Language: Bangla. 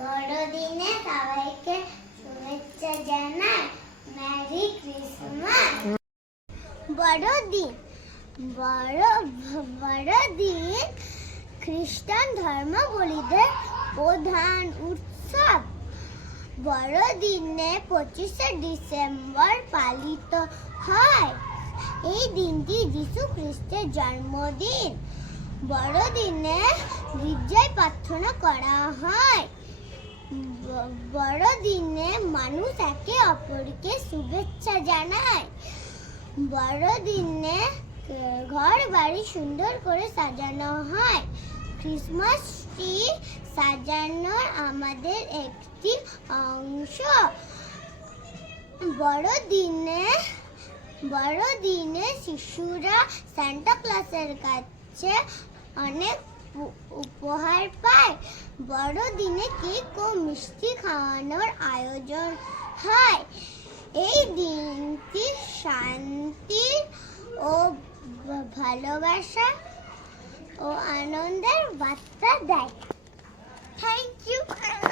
বড়দিনে সবাইকে শুভেচ্ছা জানাই। Merry Christmas. বড়দিন বড়দিন খ্রিস্টান ধর্মাবলম্বীদের প্রধান উৎসব। বড়দিনে 25শে ডিসেম্বর পালিত হয়। এই দিনটি যীশু খ্রিস্টের জন্মদিন। বড়দিনে গির্জায় প্রার্থনা করা হয়। বড়দিনে মানুষ একে অপরকে শুভেচ্ছা জানায়। বড়দিনে ঘর বাড়ি সুন্দর করে সাজানো হয়। ক্রিসমাস ট্রি সাজানোর আমাদের একটি অংশ। বড়দিনে শিশুরা সান্টা ক্লজের কাছে অনেক উপহার পায়। বড়দিনে কেক ও মিষ্টি খাওয়ানোর আয়োজন হয়। এই দিনটি শান্তি ও ভালোবাসা ও আনন্দের বার্তা দেয়। Thank you.